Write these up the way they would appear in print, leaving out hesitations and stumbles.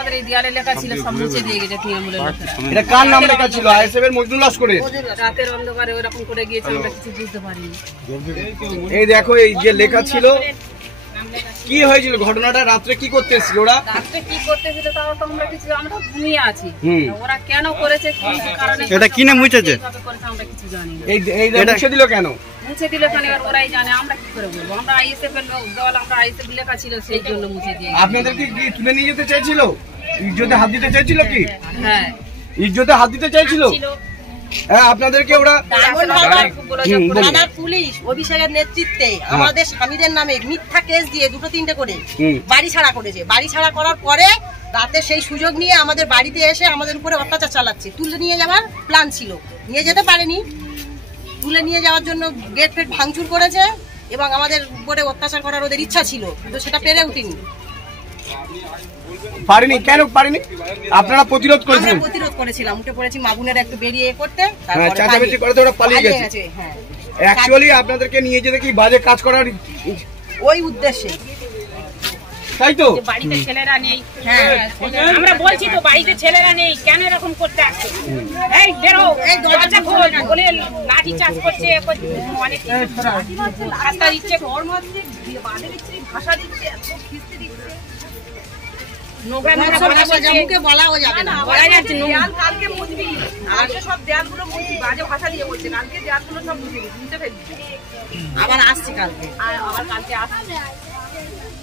আমাদের এই দেয়ালে লেখা ছিল সব মুছে দিয়ে গেছে তৃণমূলের লোকেরা। এটা কার নাম লেখা ছিল? আইএসএফ এর মজনুল লস্করের। রাতের অন্ধকারে ওরকম করে গিয়েছে, আমরা কিছু বুঝতে পারিনি। এই দেখো এই যে লেখা ছিল, কি হয়েছিল ঘটনাটা? রাত্রে কি করতে এসেছিল ওরা? রাত্রে কি করতেছিল তাও তো আমরা কিছু, আমরা ঘুমিয়ে আছি। ওরা কেন করেছে, কি কারণে এটা কিনে মুছেছে আমরা কিছু জানি না। এই মুছে দিল কেন? মুছে দিল কেন এবার ওরাই জানে, আমরা কি করে বলবো? আমরা আইএসএফ এর লোক দল, আমরা আইএসএফ লেখা ছিল সেই জন্য মুছে দিয়ে। আপনাদেরকে কি তুলে নিয়ে যেতে চাইছিল? ইজ্জতে হাত দিতে চাইছিল কি? হ্যাঁ, ইজ্জতে হাত দিতে চাইছিল। হ্যাঁ, আপনাদেরকে ওরা থানার পুলিশ অভিষেকের নেতৃত্বে আমাদের স্বামীদের নামে মিথ্যা কেস দিয়ে 2-3টে করে বাড়ি ছাড়া করেছে। বাড়ি ছাড়া করার পরে রাতে সেই সুযোগ নিয়ে আমাদের বাড়িতে এসে আমাদের উপরে অত্যাচার চালাচ্ছে। তুলে নিয়ে যাওয়ার প্ল্যান ছিল, নিয়ে যেতে পারেনি। তুলে নিয়ে যাওয়ার জন্য গেট ফেট ভাঙচুর করেছে এবং আমাদের উপরে অত্যাচার করার ওদের ইচ্ছা ছিল, কিন্তু সেটা পেরে উঠিনি। পারিনি কেন? পারিনি, আপনারা প্রতিরোধ করেছিলেন? আমরা প্রতিরোধ করেছিলাম, উঠে পড়েছি মাগুনের একটু বেরিয়ে করতে, তারপরে চাচাবেচি করে ওরা পালিয়ে গেছে। হ্যাঁ, অ্যাকচুয়ালি আপনাদেরকে নিয়ে যেতে কি বাজে কাজ করার ওই উদ্দেশ্যে, তাই তো? বাড়িতে ছেলেরা নেই। হ্যাঁ, আমরা বলছি তো বাড়িতে ছেলেরা নেই, কেন এরকম করতে আসছে? এই বেরো, এই দরজা খোল বলে লাঠি চার্জ করছে, অনেক রাস্তা দিচ্ছে, ঘর মারছে, বাঁধে দিচ্ছে, ভাষা দিচ্ছে, এত খিস্তি দিচ্ছে। মুখে বলাও যাবে না, বলা যাচ্ছে না। কালকে মুছবি, আজকে সব দেয়ালগুলো মুছবি, বাজে ভাষা দিয়ে বলছে, কালকে দেয়ালগুলো সব মুছে ফেলবি। আবার আসছে কালকে, আবার কালকে আসছে।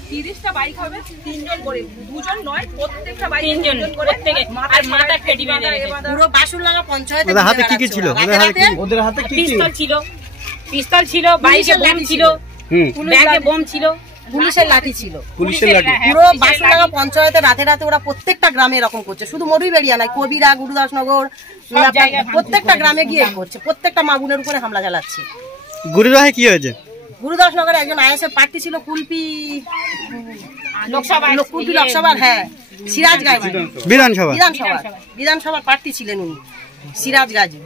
30টা বাইক হবে, 3 জন করে, 2 জন নয়, প্রত্যেকটা বাইক 3 জন করে, আর মাথা ফেটি বেঁধে পুরো বাসুরলাগা পঞ্চায়েতে। ওদের হাতে কি কি ছিল? ওদের হাতে কি পিস্তল ছিল, পিস্তল ছিল, বাইকে বোম ছিল, ব্যাগে বোম ছিল, পুলিশের লাঠি ছিল, পুলিশের লাঠি। পুরো বাসুরলাগা পঞ্চায়েতে রাতে রাতে ওরা প্রত্যেকটা গ্রামে এরকম করছে, শুধু মরুইবেড়িয়া নাই, কবিরা, গুরুদাসনগর, প্রত্যেকটা গ্রামে গিয়ে করছে, প্রত্যেকটা মাগুনের উপরে হামলা চালাচ্ছে। গুরুদাহে কি হয়েছে? গুরুদাসনগরে একজন আইএসএফ প্রার্থী ছিল, কুলপি লোকসভার, হ্যাঁ, সিরাজ গাজী, বিধানসভার প্রার্থী ছিলেন উনি, সিরাজ গাজী।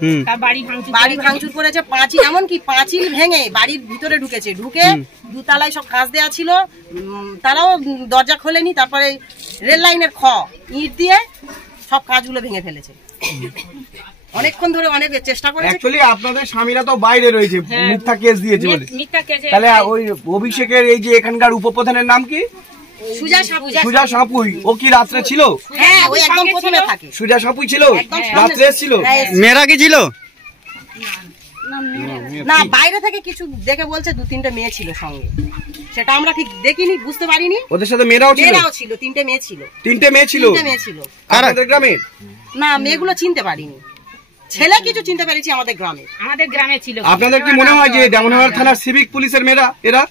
বাড়ি ভাঙচুর করেছে, পাঁচিল, এমনকি পাঁচিল ভেঙে বাড়ির ভিতরে ঢুকেছে, ঢুকে 2 তলায় সব কাজ দেওয়া ছিল, তারাও দরজা খোলেনি। তারপরে রেল লাইনের ইট দিয়ে সব কাজগুলো ভেঙে ফেলেছে। অনেকক্ষণ ধরে অনেক চেষ্টা করেছে। অ্যাকচুয়ালি আপনাদের স্বামীরা তো বাইরে রয়েছে, মিথ্যা কেস দিয়েছে বলে। তাহলে ওই অভিষেকের এই যে এখানকার উপপ্রধানের নাম কি? সুজা সাপুই। ও কি রাত্রে ছিল? হ্যাঁ, ওই একদম প্রথমে থাকে। সুজা সাপুই ছিল, রাত্রে ছিল। মেয়েরা কি ছিল না? বাইরে থেকে কিছু দেখে বলছে 2-3টে মেয়ে ছিল সঙ্গে, সেটা আমরা ঠিক দেখিনি, বুঝতে পারিনি। ওদের সাথে মেয়েরাও ছিল? 3টে মেয়ে ছিল। 3টে মেয়ে ছিল? 3টে মেয়ে ছিল। আপনাদের গ্রামের? না, মেয়েগুলো চিনতে পারিনি, ছেলে কিছু চিনতে পেরেছি আমাদের গ্রামে ছিল। আপনাদের কি মনে হয় যে দামনহাট থানার সিভিক পুলিশের মেয়েরা এরা?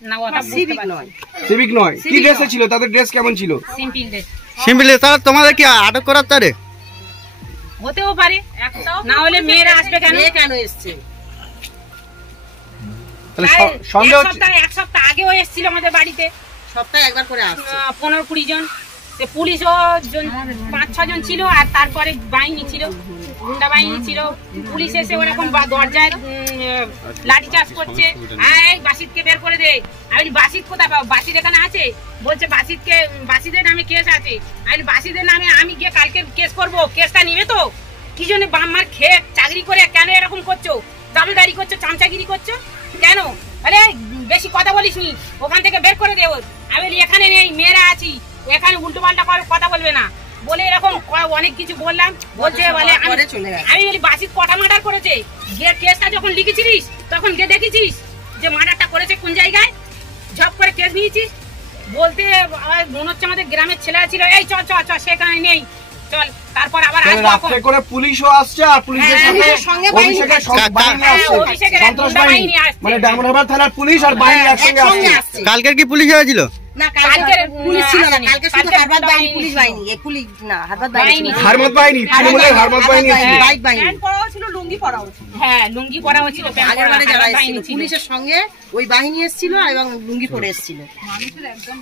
না, ওটা সিভিক নয়। সিভিক নয়? কি ড্রেসে ছিল? তাদের ড্রেস কেমন ছিল? Simple dress. সিম্পল। তাহলে তোমাদের কি আটক করার তারে? হতেও পারে, না হলে মেয়েরা আসবে কেন? কেন এসছে? সন্দেহ, এক সপ্তাহ আগেও এসেছিল আমাদের বাড়িতে, সপ্তাহে একবার করে আসছে। 15-20 জন, পুলিশও 5-6 জন ছিল, আর তারপরে বাহিনী ছিল, গুন্ডা বাহিনী ছিল। পুলিশ এসে ওরকম দরজায় লাঠি চার্জ করছে, এই বাসিদকে বের করে দে। আমি বাসিদ কোথায় পাবো? বাসিদ এখানে আছে, বলছে বাসিদের নামে কেস আছে। আমি বাসিদের নামে আমি গিয়ে কালকে কেস করবো, কেসটা নিবে তো? কি জন্য বাম্মার খেয়ে চাকরি করে কেন এরকম করছো? দাবিদারি করছো, চামচাগিরি করছো কেন? আরে বেশি কথা বলিস নি, ওখান থেকে বের করে দে। আমি এখানে নেই, মেয়েরা আছি, এখানে উল্টো পাল্টা কথা বলবে না বলে এরকম অনেক কিছু বললাম। বলছে বলে আমি বলি বাসিদ কটা মার্ডার করেছে? গিয়ে কেসটা যখন লিখেছিলিস তখন গিয়ে দেখেছিস যে মার্ডারটা করেছে কোন জায়গায়? জব করে কেস নিয়েছিস বলতে মনে হচ্ছে আমাদের গ্রামের ছেলেরা ছিল, এই চল সেখানে নেই, চল। তারপর আবার রাত্রে করে পুলিশও আসছে, আর পুলিশের সঙ্গে অভিষেকের সন্ত্রাসবাহিনী, মানে দামনহাট থানার পুলিশ আর বাহিনী একসঙ্গে আসছে। কালকের কি পুলিশ হয়েছিল? না, কালকে পুলিশ ছিল না, কালকে শুধু হারবাদ বাহিনী, পুলিশ বাহিনী। এই পুলিশ না, হারবাদ বাহিনী, হারবাদ বাহিনী, তৃণমূলের হারবাদ বাহিনী ছিল, বাইক বাহিনী। প্যান্ট পরাও ছিল, লুঙ্গি পরাও ছিল। হ্যাঁ, লুঙ্গি পরাও ছিল। আগেরবারে যারা এসেছিল পুলিশের সঙ্গে ওই বাহিনী এসেছিল এবং লুঙ্গি পরে এসেছিল। মানুষের একদম